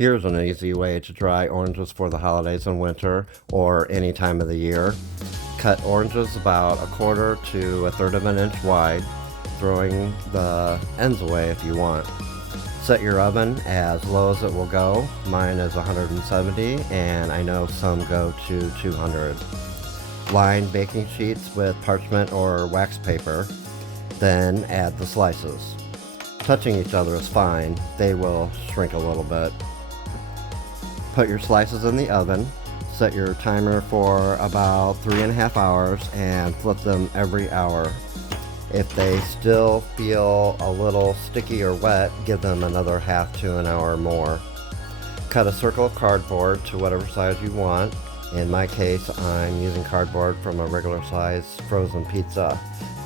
Here's an easy way to dry oranges for the holidays and winter, or any time of the year. Cut oranges about 1/4 to 1/3 of an inch wide, throwing the ends away if you want. Set your oven as low as it will go. Mine is 170 and I know some go to 200. Line baking sheets with parchment or wax paper, then add the slices. Touching each other is fine, they will shrink a little bit. Put your slices in the oven, set your timer for about 3.5 hours and flip them every hour. If they still feel a little sticky or wet, give them another half to an hour more. Cut a circle of cardboard to whatever size you want. In my case, I'm using cardboard from a regular size frozen pizza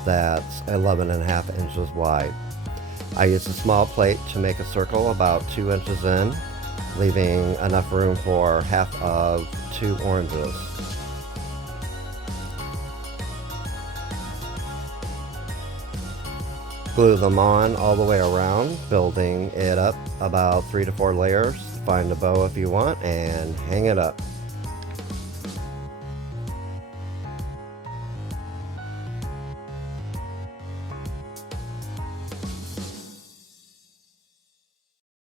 that's 11.5 inches wide. I use a small plate to make a circle about 2 inches in, leaving enough room for half of 2 oranges. Glue them on all the way around, building it up about 3 to 4 layers. Find a bow if you want and hang it up.